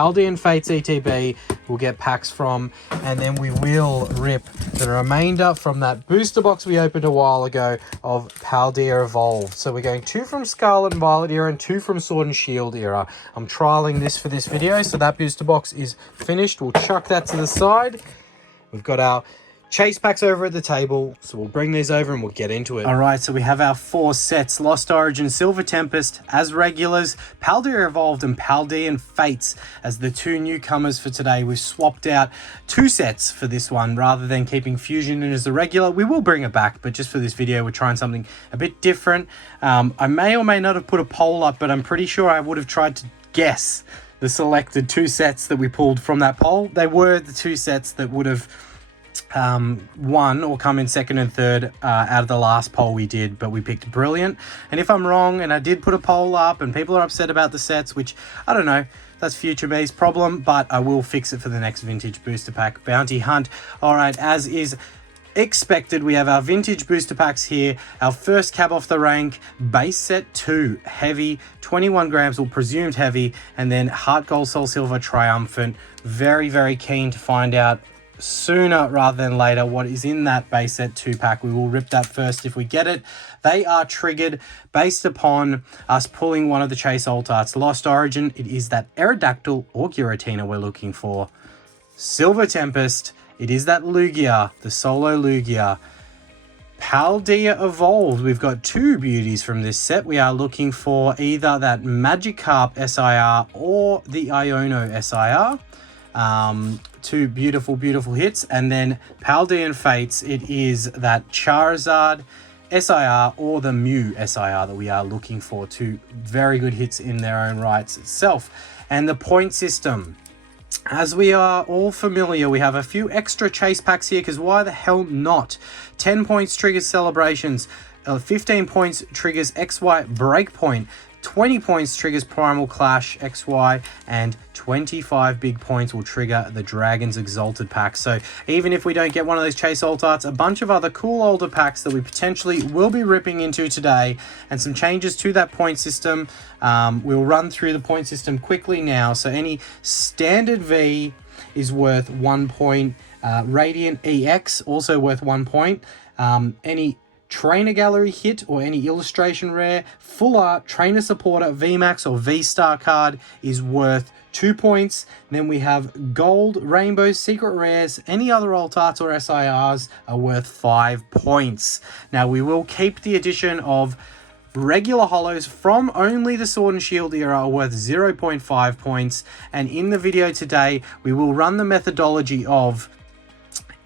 Paldean Fates ETB we'll get packs from, and then we will rip the remainder from that booster box we opened a while ago of Paldea Evolved. So we're going 2 from Scarlet and Violet era and 2 from Sword and Shield era. I'm trialing this for this video, so that booster box is finished. We'll chuck that to the side. We've got our chase packs over at the table, so we'll bring these over and we'll get into it. All right, so we have our 4 sets: Lost Origin, Silver Tempest as regulars, Paldea Evolved and Paldean Fates as the 2 newcomers for today. We've swapped out 2 sets for this one rather than keeping Fusion in as the regular. We will bring it back, but just for this video we're trying something a bit different. I may or may not have put a poll up, but I'm pretty sure I would have tried to guess the selected 2 sets that we pulled from that poll. They were the 2 sets that would have won or come in second and third out of the last poll we did, but we picked Brilliant. And if I'm wrong and I did put a poll up and people are upset about the sets, which I don't know, that's future me's problem, but I will fix it for the next vintage booster pack bounty hunt. All right, as is expected, we have our vintage booster packs here. Our first cab off the rank, base set 2, heavy, 21 grams or presumed heavy, and then Heart Gold Soul Silver Triumphant. Very, very keen to find out sooner rather than later what is in that base set 2 pack. We will rip that first if we get it. They are triggered based upon us pulling one of the Chase Alt Arts. Lost Origin, it is that Aerodactyl or Giratina we're looking for. Silver Tempest, it is that Lugia, the solo Lugia. Paldea Evolved, we've got 2 beauties from this set. We are looking for either that Magikarp SIR or the Iono SIR. 2 beautiful hits. And then Paldean Fates, it is that Charizard SIR or the Mew SIR that we are looking for. 2 very good hits in their own rights itself. And the point system, as we are all familiar, we have a few extra chase packs here, because why the hell not? 10 points triggers Celebrations, 15 points triggers XY Breakpoint, 20 points triggers Primal Clash XY, and 25 big points will trigger the Dragon Exhalted pack. So even if we don't get one of those Chase Alt Arts, a bunch of other cool older packs that we potentially will be ripping into today, and some changes to that point system. We'll run through the point system quickly now. So any standard V is worth 1 point. Radiant EX also worth 1 point. Any Trainer Gallery hit or any illustration rare, full art, trainer supporter, VMAX or V-Star card is worth 2 points. Then we have gold, rainbow, secret rares, any other alt arts or SIRs are worth 5 points. Now we will keep the addition of regular holos from only the Sword and Shield era are worth 0.5 points. And in the video today, we will run the methodology of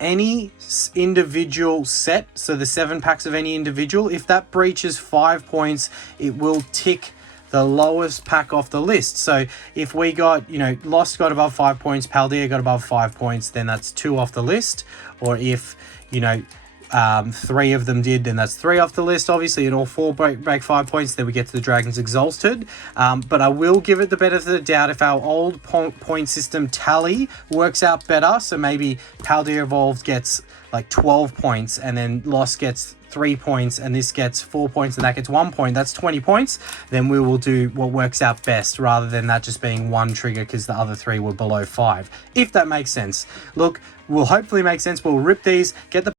any individual set, so the 7 packs of any individual. If that breaches 5 points, it will tick the lowest pack off the list. So if we got, Lost got above 5 points, Paldea got above 5 points, then that's 2 off the list. Or if, 3 of them did, then that's 3 off the list. Obviously, and all 4 break 5 points, then we get to the Dragon's Exhalted. But I will give it the benefit of the doubt if our old point system tally works out better. So maybe Paldea Evolved gets like 12 points, and then Lost gets 3 points, and this gets 4 points, and that gets 1 point. That's 20 points. Then we will do what works out best, rather than that just being 1 trigger because the other 3 were below 5. If that makes sense. Look, will hopefully make sense. We'll rip these, get the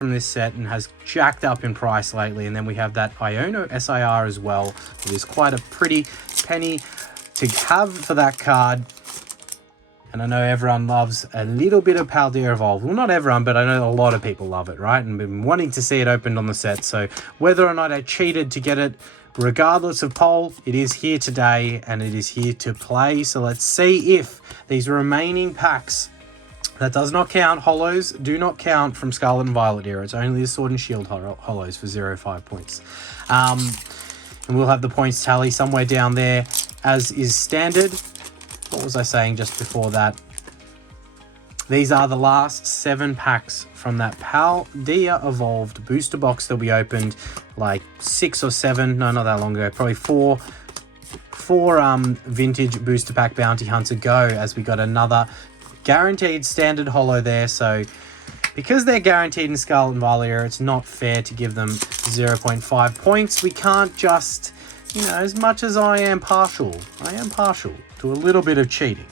from this set and has jacked up in price lately. And then we have that Iono SIR as well. It is quite a pretty penny to have for that card. And I know everyone loves a little bit of Paldea Evolved. Well, not everyone, but I know a lot of people love it, right? And been wanting to see it opened on the set. So whether or not I cheated to get it, regardless of poll, it is here today and it is here to play. So let's see if these remaining packs, that does not count, holos do not count from Scarlet and Violet era. It's only the Sword and Shield holos for 0.5 points. And we'll have the points tally somewhere down there as is standard. What was I saying just before that? These are the last 7 packs from that Paldea Evolved booster box that we opened like 6 or 7, no, not that long ago, probably four vintage booster pack bounty hunts ago, as we got another guaranteed standard holo there. So because they're guaranteed in Scarlet and Violet era, it's not fair to give them 0.5 points. We can't just, you know, as much as I am partial to a little bit of cheating,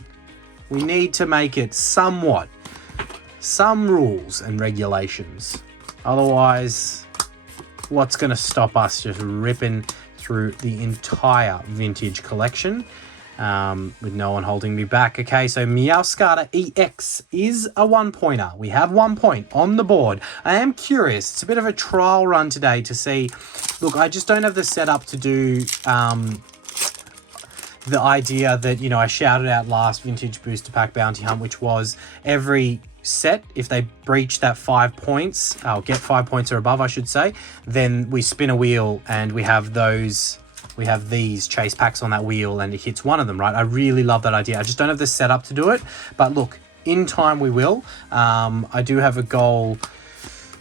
we need to make it somewhat, some rules and regulations. Otherwise, what's going to stop us just ripping through the entire vintage collection with no one holding me back? Okay, so Meowscarter EX is a 1-pointer. We have 1 point on the board. I am curious. It's a bit of a trial run today to see. Look, I just don't have the setup to do the idea that, you know, I shouted out last vintage booster pack bounty hunt, which was every set, if they breach that 5 points, get 5 points or above, I should say, then we spin a wheel and we have these chase packs on that wheel and it hits one of them, right? I really love that idea. I just don't have the setup to do it, but look, in time we will. I do have a goal.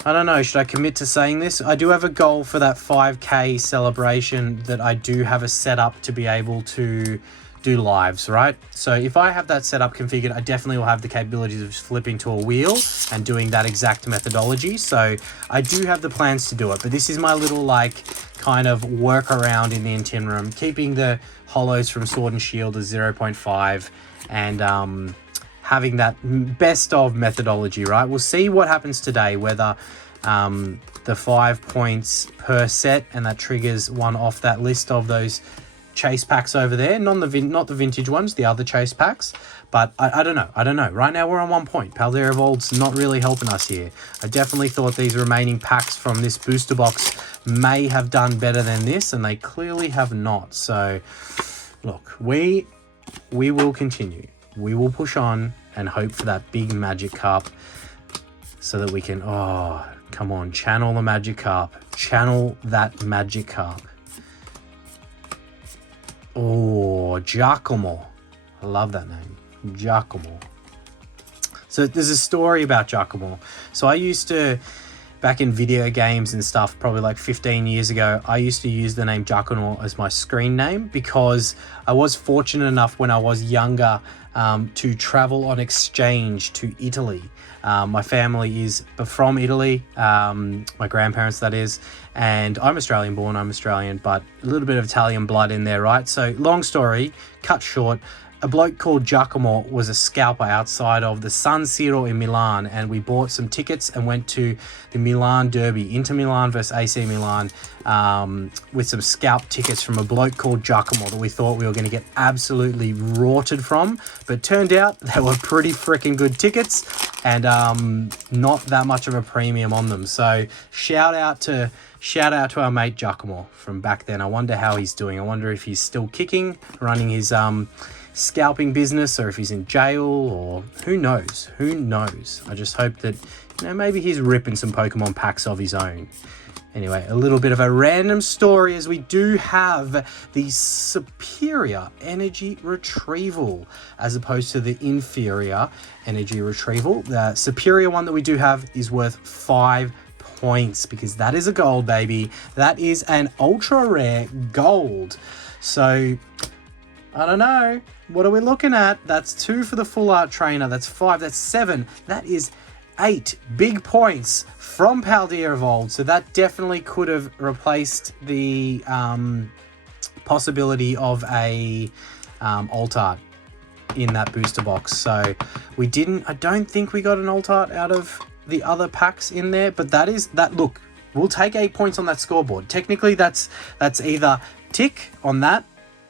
I don't know, should I commit to saying this? I do have a goal for that 5K celebration that I do have a setup to be able to do lives, right? So if I have that setup configured, I definitely will have the capabilities of flipping to a wheel and doing that exact methodology. So I do have the plans to do it, but this is my little like kind of workaround in the interim, keeping the holos from Sword and Shield as 0.5 and having that best of methodology, right? We'll see what happens today, whether the 5 points per set and that triggers one off that list of those chase packs over there, not the vintage ones, the other chase packs. But I don't know. Right now we're on 1 point. Paldea Evolved's not really helping us here. I definitely thought these remaining packs from this booster box may have done better than this, and they clearly have not. So look, we will continue. We will push on and hope for that big magic cup so that we can, oh, come on, channel the magic cup. Channel that magic cup. Oh, Giacomo. I love that name. Giacomo. So there's a story about Giacomo. So I used to, back in video games and stuff, probably like 15 years ago, I used to use the name Giacomo as my screen name because I was fortunate enough when I was younger to travel on exchange to Italy. My family is from Italy, my grandparents that is, and I'm Australian born, I'm Australian, but a little bit of Italian blood in there, right? So long story, cut short, a bloke called Giacomo was a scalper outside of the San Siro in Milan, and we bought some tickets and went to the Milan Derby, Inter Milan versus AC Milan, with some scalp tickets from a bloke called Giacomo that we thought we were going to get absolutely rorted from, but turned out they were pretty freaking good tickets and not that much of a premium on them. So shout out to our mate Giacomo from back then. I wonder how he's doing. I wonder if he's still kicking, running his scalping business, or if he's in jail, or who knows. I just hope that, you know, maybe he's ripping some Pokemon packs of his own. Anyway, a little bit of a random story, as we do have the superior energy retrieval as opposed to the inferior energy retrieval. The superior one that we do have is worth 5 points because that is a gold, baby. That is an ultra rare gold. So I don't know. What are we looking at? That's 2 for the full art trainer. That's 5. That's 7. That is 8 big points from Paldea Evolved. So that definitely could have replaced the possibility of a alt art in that booster box. So we didn't. I don't think we got an alt art out of the other packs in there. But that is that. Look, we'll take 8 points on that scoreboard. Technically, that's either tick on that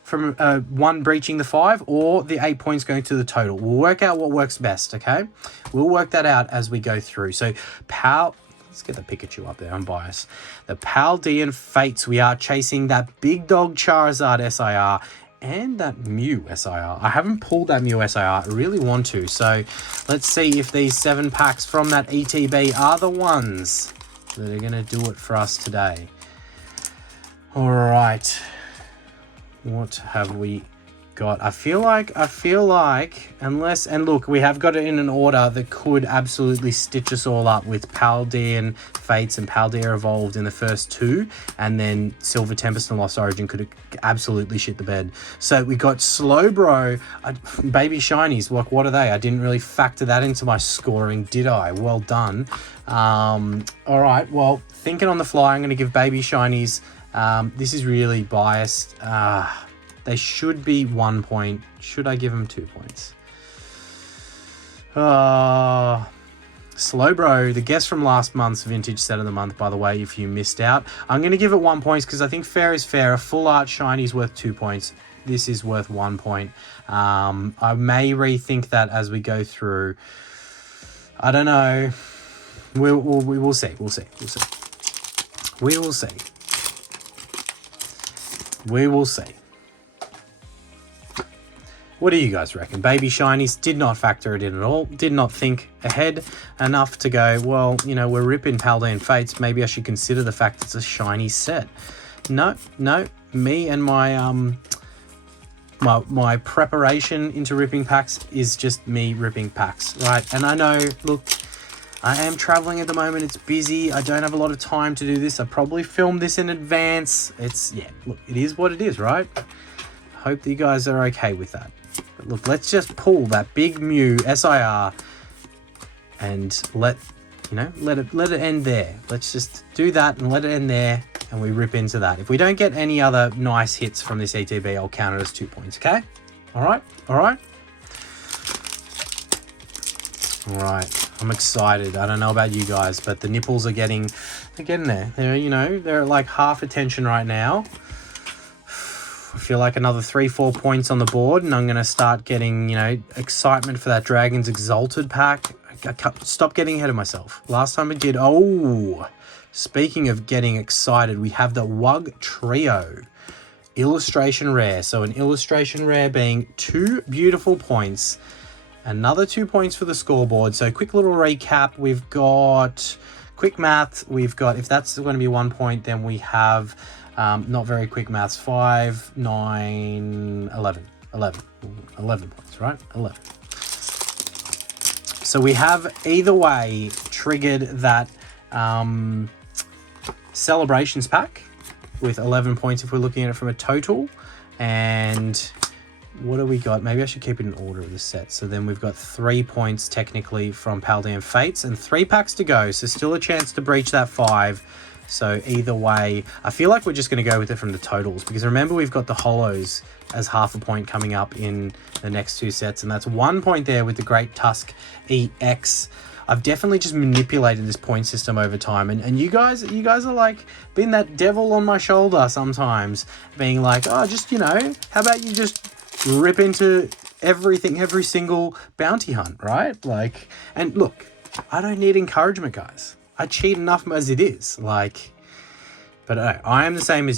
from 1 breaching the 5 or the 8 points going to the total. We'll work out what works best, okay? We'll work that out as we go through. So, let's get the Pikachu up there, I'm biased. The Paldean Fates, we are chasing that big dog Charizard SIR and that Mew SIR. I haven't pulled that Mew SIR, I really want to. So let's see if these 7 packs from that ETB are the ones that are gonna do it for us today. All right, what have we got? I feel like, unless, and look, we have got it in an order that could absolutely stitch us all up with Paldean Fates and Paldea Evolved in the first 2, and then Silver Tempest and Lost Origin could absolutely shit the bed. So we got Slowbro, Baby Shinies. Like, what are they? I didn't really factor that into my scoring, did I? Well done. All right, well, thinking on the fly, I'm going to give Baby Shinies. This is really biased. They should be 1 point. Should I give them 2 points? Slowbro, the guest from last month's Vintage Set of the Month, by the way, if you missed out. I'm going to give it 1 point because I think fair is fair. A full art shiny is worth 2 points. This is worth 1 point. I may rethink that as we go through. I don't know. We will see. We'll see. We will see. We will see. What do you guys reckon? Baby Shinies, did not factor it in at all. Did not think ahead enough to go, well, you know, we're ripping Paldean Fates. Maybe I should consider the fact it's a shiny set. No. Me and my my preparation into ripping packs is just me ripping packs, right? And I know, look, I am traveling at the moment. It's busy. I don't have a lot of time to do this. I probably filmed this in advance. Yeah, look, it is what it is, right? Hope that you guys are okay with that. But look, let's just pull that big Mew SIR and let it end there. Let's just do that and let it end there, and we rip into that. If we don't get any other nice hits from this ETB, I'll count it as 2 points, okay? All right. I'm excited. I don't know about you guys, but the nipples are getting there. They're at like half attention right now. I feel like another 3-4 points on the board, and I'm going to start getting, excitement for that Dragon's Exhalted pack. I can't stop getting ahead of myself. Last time I did, speaking of getting excited, we have the Wug Trio illustration rare. So an illustration rare being 2 beautiful points. Another 2 points for the scoreboard. So quick little recap. We've got quick math. We've got, if that's going to be 1 point, then we have... not very quick maths, 5, 9, 11 points, right? 11. So we have either way triggered that celebrations pack with 11 points if we're looking at it from a total. And what do we got? Maybe I should keep it in order of the set. So then we've got 3 points technically from Paldean Fates and 3 packs to go. So still a chance to breach that 5. So either way, I feel like we're just going to go with it from the totals, because remember we've got the holos as half a point coming up in the next 2 sets, and that's 1 point there with the Great Tusk EX. I've definitely just manipulated this point system over time, and you guys are like being that devil on my shoulder sometimes, being like, oh, just, how about you just rip into everything, every single bounty hunt, right? Like, and look, I don't need encouragement, guys. I cheat enough as it is, but I am the same as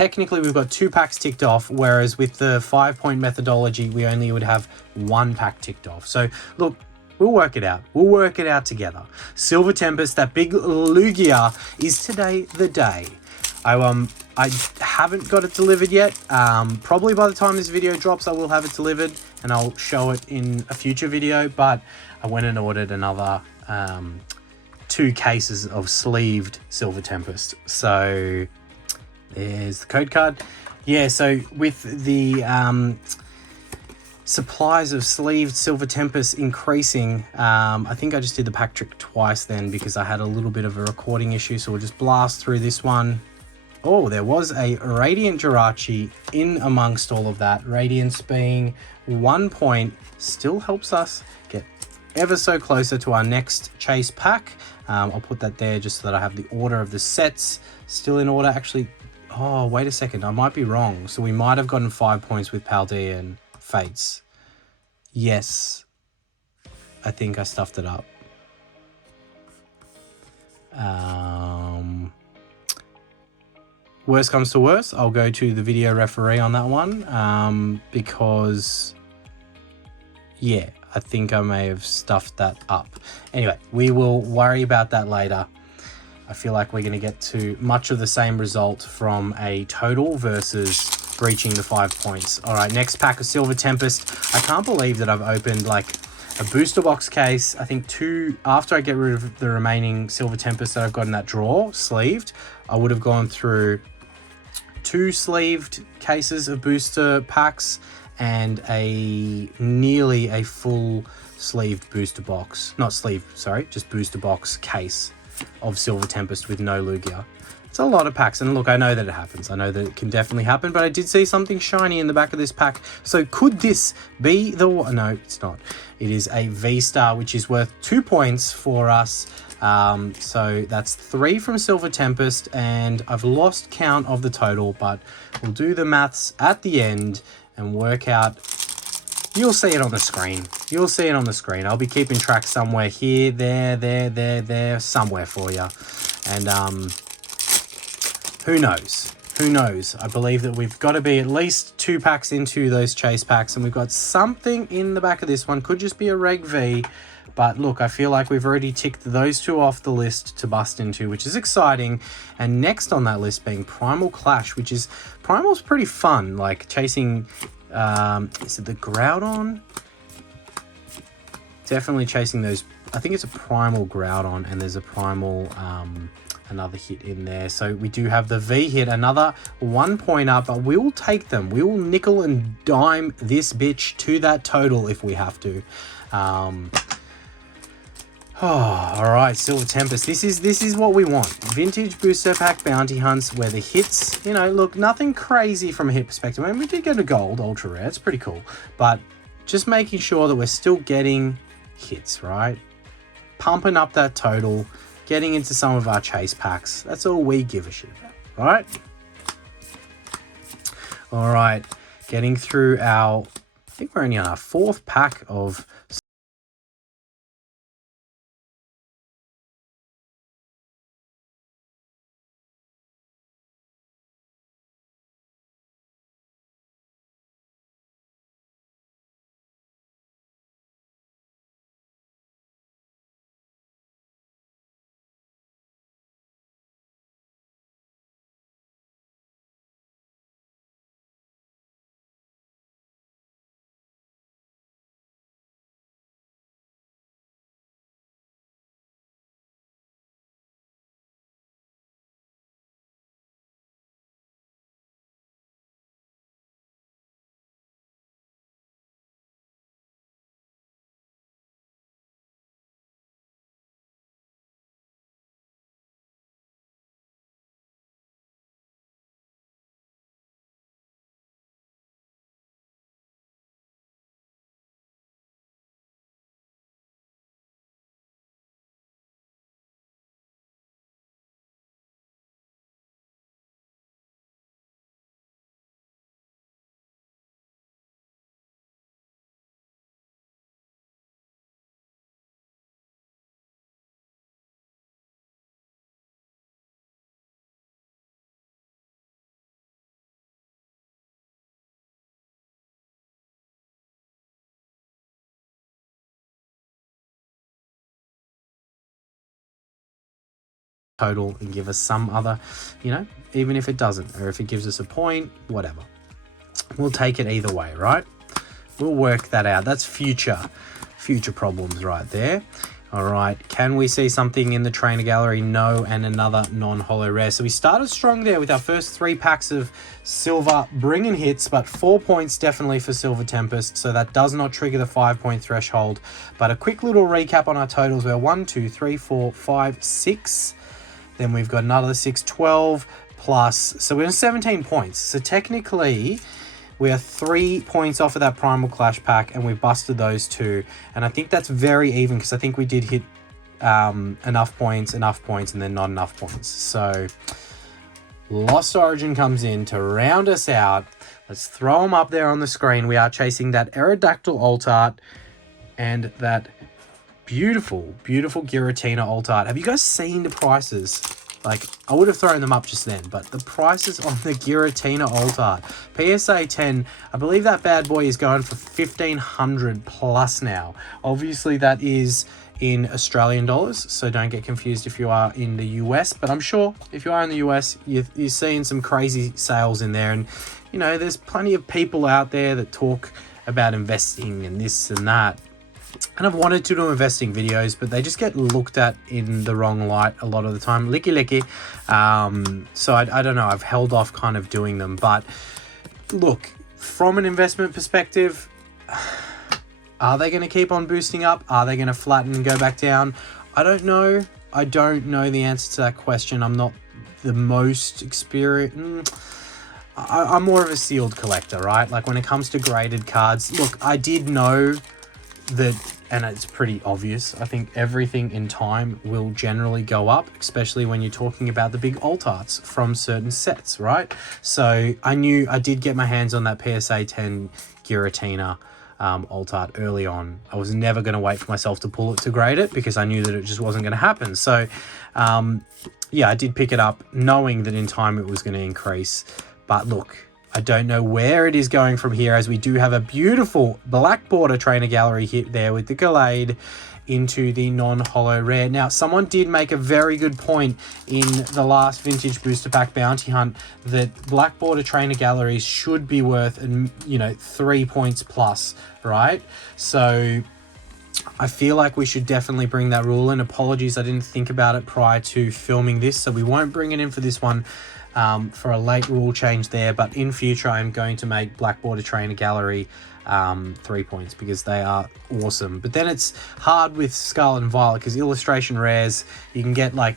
technically we've got 2 packs ticked off, whereas with the 5-point methodology, we only would have 1 pack ticked off. So look, we'll work it out. We'll work it out together. Silver Tempest, that big Lugia, is today the day. I haven't got it delivered yet. Probably by the time this video drops, I will have it delivered and I'll show it in a future video. But I went and ordered another 2 cases of sleeved Silver Tempest. So there's the code card. Yeah, so with the supplies of sleeved Silver Tempest increasing, I think I just did the pack trick twice then because I had a little bit of a recording issue. So we'll just blast through this one. Oh, there was a Radiant Jirachi in amongst all of that. Radiance being 1 point still helps us get ever so closer to our next chase pack. I'll put that there just so that I have the order of the sets still in order. Actually, oh, wait a second. I might be wrong. So we might have gotten 5 points with Paldean Fates. Yes. I think I stuffed it up. Worst comes to worst, I'll go to the video referee on that one, because, yeah, I think I may have stuffed that up. Anyway, we will worry about that later. I feel like we're going to get to much of the same result from a total versus breaching the 5 points. All right, next pack of Silver Tempest. I can't believe that I've opened like a booster box case. I think 2 after I get rid of the remaining Silver Tempest that I've got in that drawer sleeved. I would have gone through 2 sleeved cases of booster packs and nearly a full sleeved booster box. Not sleeved, sorry, just booster box case of Silver Tempest with no Lugia. It's a lot of packs, and look, I know that it happens. I know that it can definitely happen, but I did see something shiny in the back of this pack. So could this be the one? No, it's not. It is a V-Star, which is worth 2 points for us. So that's 3 from Silver Tempest, and I've lost count of the total, but we'll do the maths at the end and work out. You'll see it on the screen. You'll see it on the screen. I'll be keeping track somewhere here, there, somewhere for you. And who knows? Who knows? I believe that we've got to be at least 2 packs into those chase packs, and we've got something in the back of this one. Could just be a Reg V. But look, I feel like we've already ticked those 2 off the list to bust into, which is exciting. And next on that list being Primal Clash, which is... Primal's pretty fun, like chasing... is it the Groudon? Definitely chasing those... I think it's a Primal Groudon, and there's a Primal... another hit in there. So we do have the V hit, another 1 point up, but we'll take them. We will nickel and dime this bitch to that total if we have to. All right, Silver Tempest. This is what we want. Vintage booster pack bounty hunts where the hits, you know, look, nothing crazy from a hit perspective. I mean, we did get a gold ultra rare. It's pretty cool, but just making sure that we're still getting hits, right? Pumping up that total, getting into some of our chase packs. That's all we give a shit about, right? All right, getting through our, I think we're only on our 4th pack of total and give us some other, you know, even if it doesn't, or if it gives us a point, whatever. We'll take it either way, right? We'll work that out. That's future problems right there. All right, can we see something in the trainer gallery? No, and another non-holo rare. So we started strong there with our first 3 packs of silver bringing hits, but 4 points definitely for Silver Tempest. So that does not trigger the 5-point threshold. But a quick little recap on our totals. We're 1, 2, 3, 4, 5, 6. Then we've got another 6, 12 plus. So we're 17 points. So technically, we are 3 points off of that Primal Clash pack, and we busted those 2. And I think that's very even, because I think we did hit enough points, and then not enough points. So Lost Origin comes in to round us out. Let's throw them up there on the screen. We are chasing that Aerodactyl alt art and that beautiful, beautiful Giratina alt art. Have you guys seen the prices? Like, I would have thrown them up just then, but the prices on the Giratina alt art, PSA 10, I believe that bad boy is going for 1,500 plus now. Obviously, that is in Australian dollars, so don't get confused if you are in the US, but I'm sure if you are in the US, you're seeing some crazy sales in there. And, you know, there's plenty of people out there that talk about investing and this and that. And I've wanted to do investing videos, but they just get looked at in the wrong light a lot of the time. Licky. So I don't know. I've held off kind of doing them. But look, from an investment perspective, are they going to keep on boosting up? Are they going to flatten and go back down? I don't know. I don't know the answer to that question. I'm not the most experienced. I'm more of a sealed collector, right? Like when it comes to graded cards, look, I did know that, and it's pretty obvious, I think everything in time will generally go up, especially when you're talking about the big alt arts from certain sets, right? So I knew I did get my hands on that PSA 10 Giratina alt art early on. I was never going to wait for myself to pull it to grade it, because I knew that it just wasn't going to happen. So yeah, I did pick it up knowing that in time it was going to increase. But look, I don't know where it is going from here, as we do have a beautiful black border trainer gallery hit there with the Gallade into the non-holo rare. Now, someone did make a very good point in the last vintage booster pack bounty hunt that black border trainer galleries should be worth, you know, 3 points plus, right? So I feel like we should definitely bring that rule in. Apologies, I didn't think about it prior to filming this, so we won't bring it in for this one. For a late rule change there, but in future I'm going to make black border trainer gallery 3 points, because they are awesome. But then it's hard with Scarlet and Violet, because illustration rares, you can get like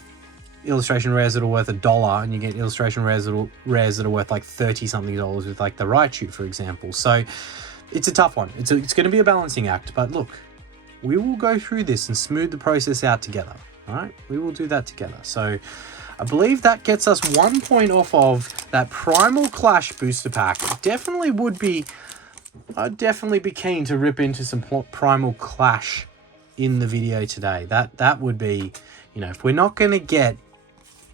illustration rares that are worth $1, and you get illustration rares that are worth like 30 something dollars with like the Raichu, for example. So it's a tough one. It's going to be a balancing act, but look, we will go through this and smooth the process out together. All right, we will do that together. So I believe that gets us 1 point off of that Primal Clash booster pack. Definitely would be, I'd definitely be keen to rip into some Primal Clash in the video today. That would be, you know, if we're not going to get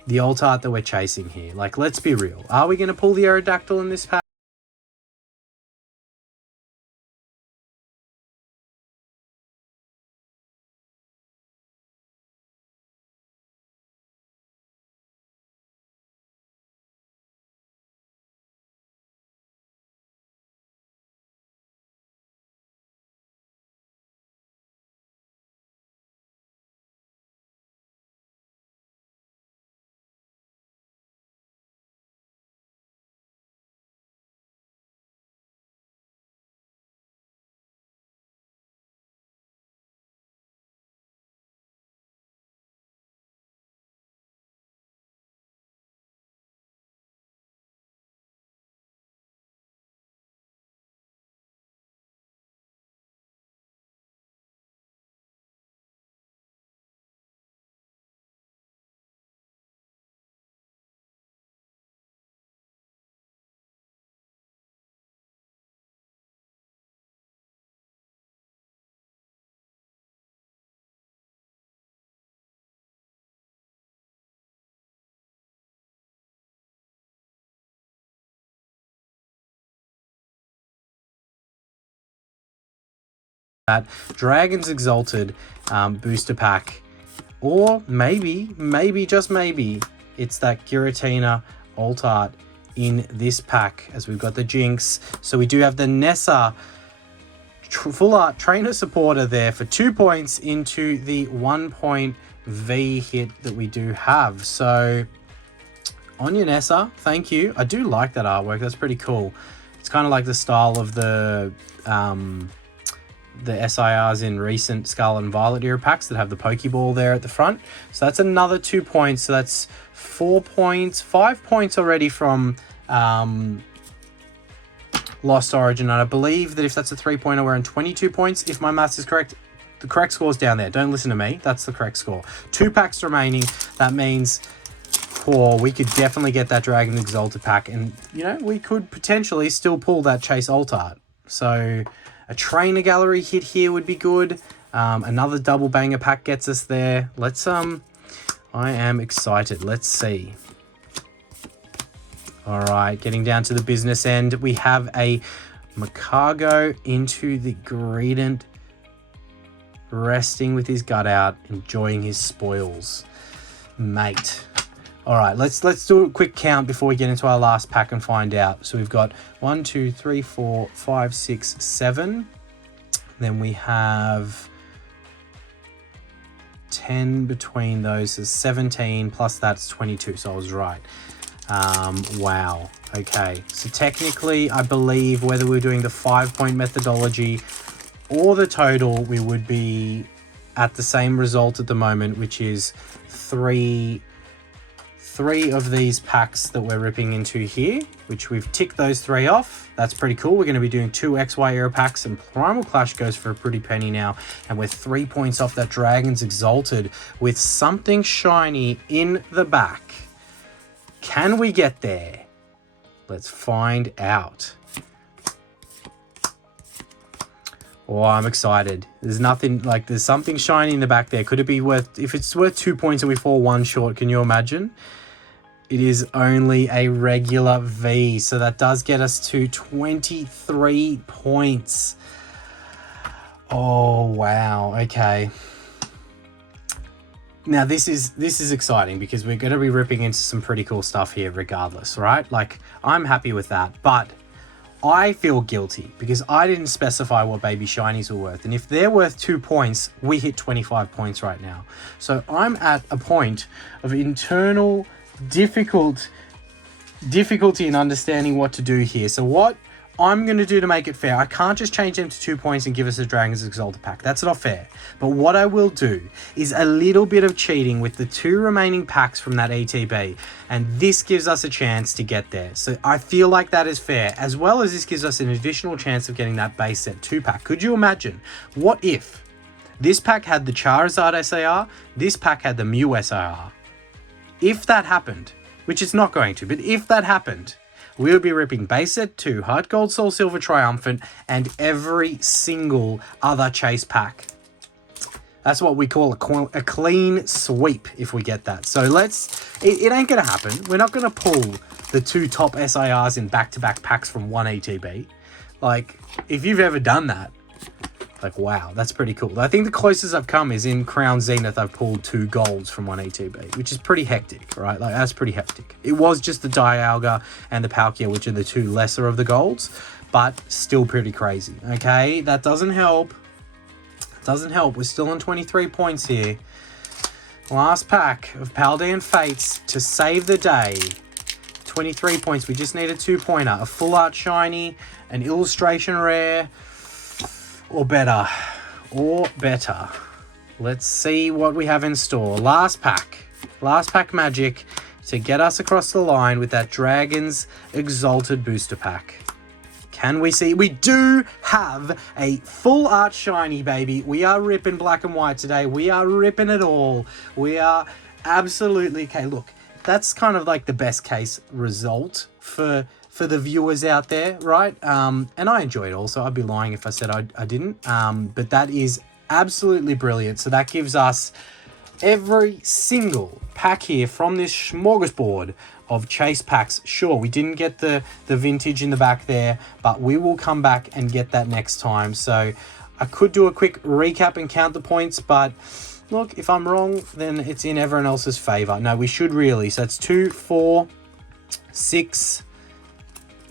the alt art that we're chasing here, like, let's be real. Are we going to pull the Aerodactyl in this pack? That Dragon's Exhalted booster pack Or maybe, just maybe, it's that Giratina alt art in this pack, as we've got the Jinx. So we do have the Nessa full art trainer supporter there for 2 points into the 1 point V hit that we do have. So on your Nessa, thank you. I do like that artwork. That's pretty cool. It's kind of like the style of the SIRs in recent Scarlet and Violet era packs that have the Pokeball there at the front. So that's another 2 points. So that's 4 points, 5 points already from Lost Origin. And I believe that if that's a 3-pointer, we're on 22 points. If my maths is correct, the correct score's down there. Don't listen to me. That's the correct score. 2 packs remaining. That means we could definitely get that Dragon Exhalted pack. And, you know, we could potentially still pull that Chase alt art. So a trainer gallery hit here would be good. Another double banger pack gets us there. Let's I am excited. Let's see. All right, getting down to the business end, we have a Macago into the Greedent, resting with his gut out, enjoying his spoils, mate. All right, let's do a quick count before we get into our last pack and find out. So we've got 1, 2, 3, 4, 5, 6, 7. Then we have 10 between those, so 17 plus that's 22. So I was right. Wow. Okay. So technically, I believe whether we're doing the 5-point methodology or the total, we would be at the same result at the moment, which is three of these packs that we're ripping into here, which we've ticked those 3 off. That's pretty cool. We're going to be doing 2 XY era packs, and Primal Clash goes for a pretty penny now, and we're 3 points off that Dragon's Exalted with something shiny in the back. Can we get there? Let's find out. Oh, I'm excited. There's nothing like, there's something shiny in the back there. Could it be worth, if it's worth 2 points and we fall 1 short, can you imagine? It is only a regular V, so that does get us to 23 points. Oh, wow. Okay. Now, this is exciting because we're going to be ripping into some pretty cool stuff here regardless, right? Like, I'm happy with that, but I feel guilty because I didn't specify what baby shinies were worth. And if they're worth 2 points, we hit 25 points right now. So I'm at a point of internal difficulty in understanding what to do here. So what I'm going to do to make it fair, I can't just change them to 2 points and give us a Dragon's Exalted pack. That's not fair. But what I will do is a little bit of cheating with the 2 remaining packs from that ETB. And this gives us a chance to get there. So I feel like that is fair, as well as this gives us an additional chance of getting that base set 2 pack. Could you imagine? What if this pack had the Charizard SAR, this pack had the Mew SAR? If that happened, which it's not going to, but if that happened, we would be ripping base set 2, Heart Gold, Soul Silver, Triumphant, and every single other chase pack. That's what we call a clean sweep if we get that. So it ain't going to happen. We're not going to pull the 2 top SIRs in back-to-back packs from 1 ETB. Like, if you've ever done that, like, wow, that's pretty cool. I think the closest I've come is in Crown Zenith. I've pulled 2 golds from 1 ETB, which is pretty hectic, right? Like, that's pretty hectic. It was just the Dialga and the Palkia, which are the 2 lesser of the golds, but still pretty crazy, okay? That doesn't help. Doesn't help. We're still on 23 points here. Last pack of Paldean Fates to save the day. 23 points. We just need a 2-pointer. A full art shiny, an illustration rare, or better. Let's see what we have in store. Last pack magic to get us across the line with that Dragon's Exalted booster pack. Can we see? We do have a full art shiny, baby. We are ripping black and white today. We are ripping it all. We are absolutely, okay, look, that's kind of like the best case result for the viewers out there, right? And I enjoyed it also. I'd be lying if I said I didn't. But that is absolutely brilliant. So that gives us every single pack here from this smorgasbord of chase packs. Sure, we didn't get the vintage in the back there, but we will come back and get that next time. So I could do a quick recap and count the points, but Look, if I'm wrong, then it's in everyone else's favor. No, we should really. So it's 2, 4, 6,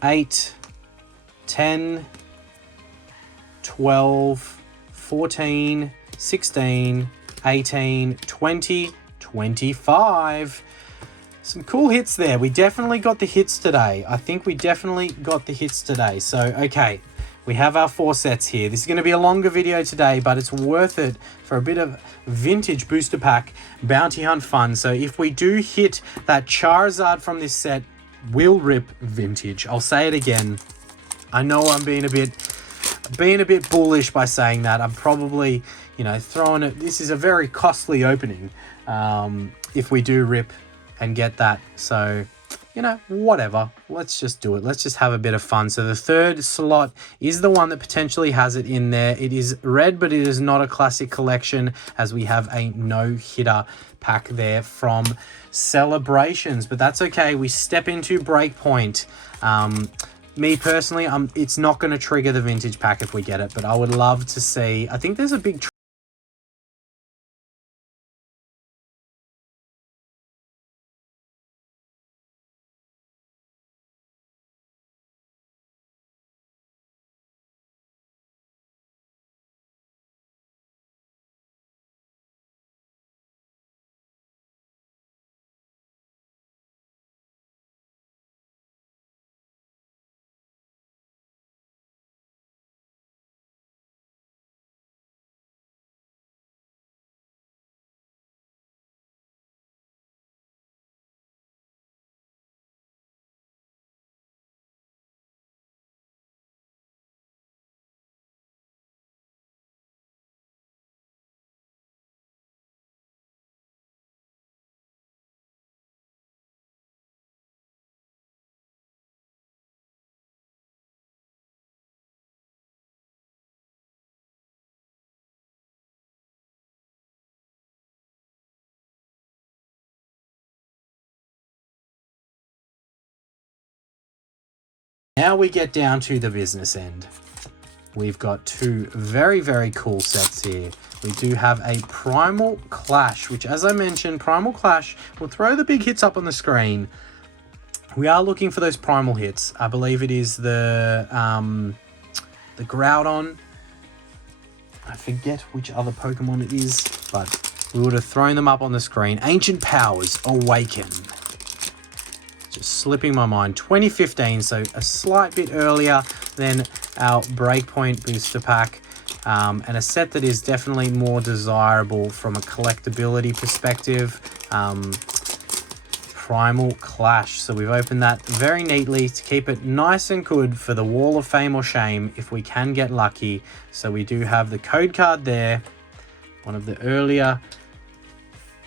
8, 10, 12, 14, 16, 18, 20, 25. Some cool hits there. We definitely got the hits today. I think we definitely got the hits today. So, okay, we have our 4 sets here. This is going to be a longer video today, but it's worth it for a bit of vintage booster pack bounty hunt fun. So if we do hit that Charizard from this set, we'll rip vintage. I'll say it again. I know I'm being a bit bullish by saying that. I'm probably, you know, throwing it. This is a very costly opening if we do rip and get that. So, you know, whatever. Let's just do it. Let's just have a bit of fun. So the third slot is the one that potentially has it in there. It is red, but it is not a classic collection, as we have a no-hitter pack there from Celebrations. But that's okay. We step into Breakpoint. Me personally, it's not going to trigger the vintage pack if we get it, but I would love to see. I think there's a big Now we get down to the business end. We've got 2 very, very cool sets here. We do have a Primal Clash, which, as I mentioned, Primal Clash will throw the big hits up on the screen. We are looking for those primal hits. I believe it is the Groudon. I forget which other Pokemon it is, but we would have thrown them up on the screen. Ancient Powers Awaken. Just slipping my mind. 2015, so a slight bit earlier than our Breakpoint booster pack, and a set that is definitely more desirable from a collectability perspective. Primal Clash. So we've opened that very neatly to keep it nice and good for the Wall of Fame or Shame if we can get lucky. So we do have the code card there, one of the earlier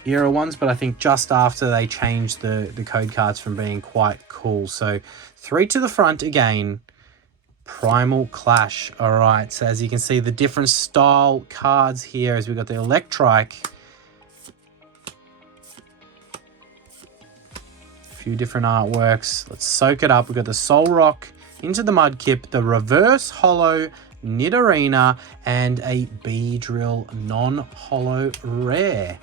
era ones, but I think just after they changed the code cards from being quite cool. So 3 to the front again. Primal Clash. All right, so as you can see, the different style cards here, as we've got the Electrike, a few different artworks. Let's soak it up. We've got the Soul Rock, Into the Mudkip, the Reverse Hollow Nidorina, and a Beedrill non-hollow rare.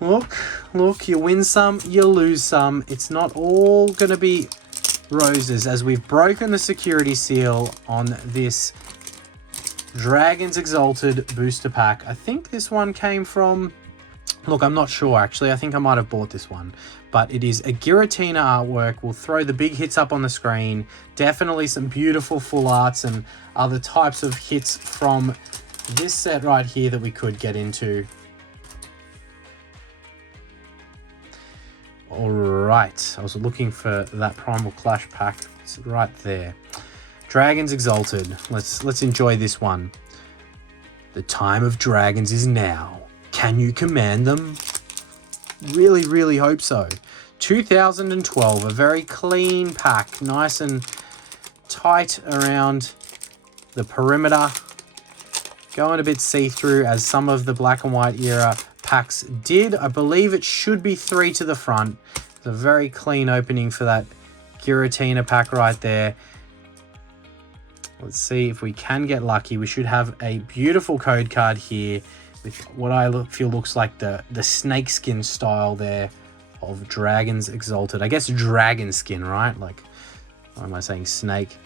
Look, you win some, you lose some. It's not all going to be roses, as we've broken the security seal on this Dragon's Exalted booster pack. I think this one came from... Look, I'm not sure, actually. I think I might have bought this one. But it is a Giratina artwork. We'll throw the big hits up on the screen. Definitely some beautiful full arts and other types of hits from this set right here that we could get into. All right, I was looking for that Primal Clash pack. It's right there. Dragons Exalted. Let's enjoy this one. The time of dragons is now. Can you command them? Really, really hope so. 2012, a very clean pack. Nice and tight around the perimeter. Going a bit see-through, as some of the black and white era packs did. I believe it should be 3 to the front. It's a very clean opening for that Giratina pack right there. Let's see if we can get lucky. We should have a beautiful code card here with what I feel looks like the snake skin style there of Dragons Exalted. I guess dragon skin, right? Like, why am I saying snake?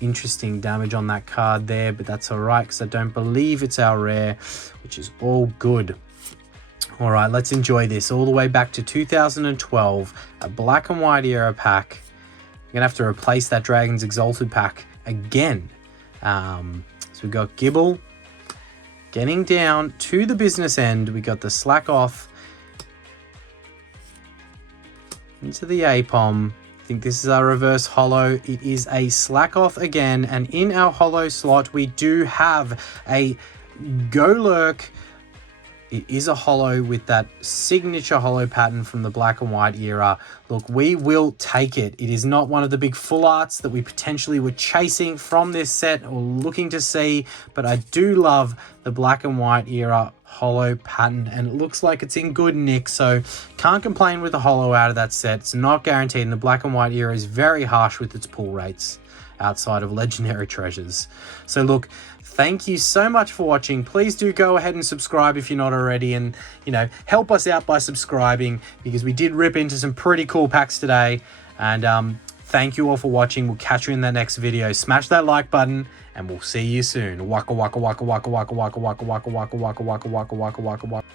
Interesting damage on that card there, but that's all right because I don't believe it's our rare, which is all good. All right, let's enjoy this all the way back to 2012, a black and white era pack. I'm gonna have to replace that Dragons Exalted pack again. So we've got Gibble. Getting down to the business end, we got the Slack Off into the Apom. I think this is our reverse holo. It is a Slack Off again, and in our holo slot we do have a Golurk. It is a holo with that signature holo pattern from the black and white era. Look, we will take it. It is not one of the big full arts that we potentially were chasing from this set or looking to see, but I do love the black and white era holo pattern, and it looks like it's in good nick, so can't complain with the holo out of that set. It's not guaranteed, and the black and white era is very harsh with its pull rates outside of legendary treasures. So look, thank you so much for watching. Please do go ahead and subscribe if you're not already, and help us out by subscribing, because we did rip into some pretty cool packs today. And thank you all for watching. We'll catch you in the next video. Smash that like button, and we'll see you soon. Waka waka waka waka waka waka waka waka waka waka waka waka waka waka waka waka.